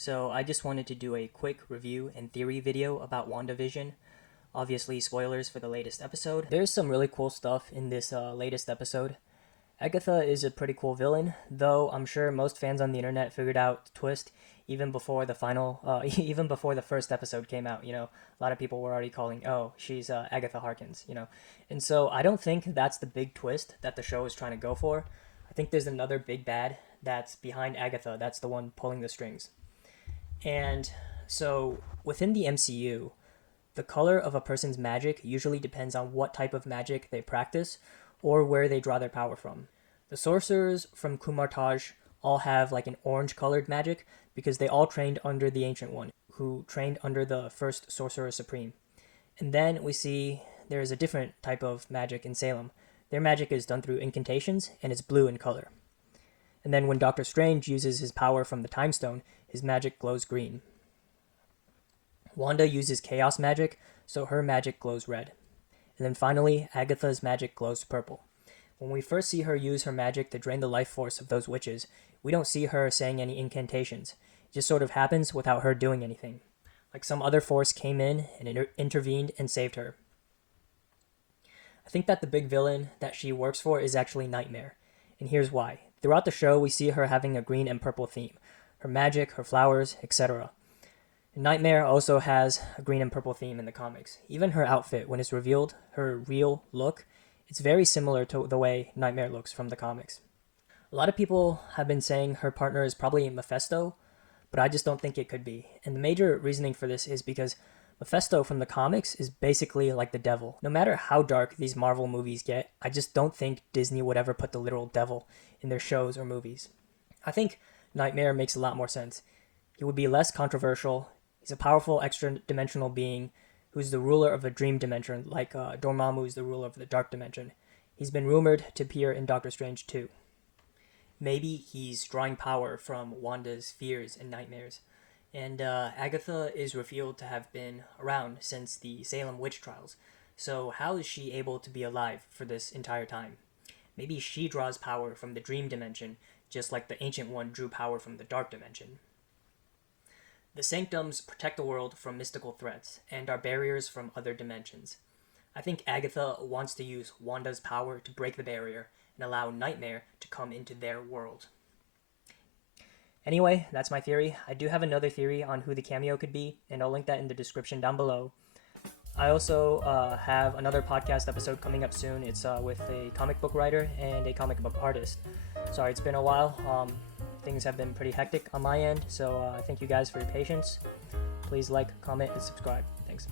So I just wanted to do a quick review and theory video about WandaVision. Obviously, spoilers for the latest episode. There's some really cool stuff in this latest episode. Agatha is a pretty cool villain, though I'm sure most fans on the internet figured out the twist even before the even before the first episode came out. A lot of people were already calling, oh, she's Agatha Harkins. And so I don't think that's the big twist that the show is trying to go for. I think there's another big bad that's behind Agatha. That's the one pulling the strings. And so within the MCU, the color of a person's magic usually depends on what type of magic they practice or where they draw their power from. The sorcerers from Kumartaj all have like an orange colored magic because they all trained under the Ancient One, who trained under the first Sorcerer Supreme. And then we see there is a different type of magic in Salem. Their magic is done through incantations and it's blue in color. And then when Doctor Strange uses his power from the Time Stone, his magic glows green. Wanda uses chaos magic, so her magic glows red. And then finally, Agatha's magic glows purple. When we first see her use her magic to drain the life force of those witches, we don't see her saying any incantations. It just sort of happens without her doing anything. Like some other force came in and intervened and saved her. I think that the big villain that she works for is actually Nightmare. And here's why. Throughout the show, we see her having a green and purple theme. Her magic, her flowers, etc. Nightmare also has a green and purple theme in the comics. Even her outfit, when it's revealed, her real look, it's very similar to the way Nightmare looks from the comics. A lot of people have been saying her partner is probably Mephisto, but I just don't think it could be. And the major reasoning for this is because Mephisto from the comics is basically like the devil. No matter how dark these Marvel movies get, I just don't think Disney would ever put the literal devil in their shows or movies. I think Nightmare makes a lot more sense. He would be less controversial. He's a powerful extra-dimensional being who's the ruler of a dream dimension, like Dormammu is the ruler of the dark dimension. He's been rumored to appear in Doctor Strange 2. Maybe he's drawing power from Wanda's fears and nightmares. And Agatha is revealed to have been around since the Salem witch trials. So how is she able to be alive for this entire time? Maybe she draws power from the dream dimension, just like the Ancient One drew power from the dark dimension. The sanctums protect the world from mystical threats and are barriers from other dimensions. I think Agatha wants to use Wanda's power to break the barrier and allow Nightmare to come into their world. Anyway, that's my theory. I do have another theory on who the cameo could be, and I'll link that in the description down below. I also have another podcast episode coming up soon. It's with a comic book writer and a comic book artist. Sorry, it's been a while. Things have been pretty hectic on my end, so thank you guys for your patience. Please like, comment, and subscribe. Thanks.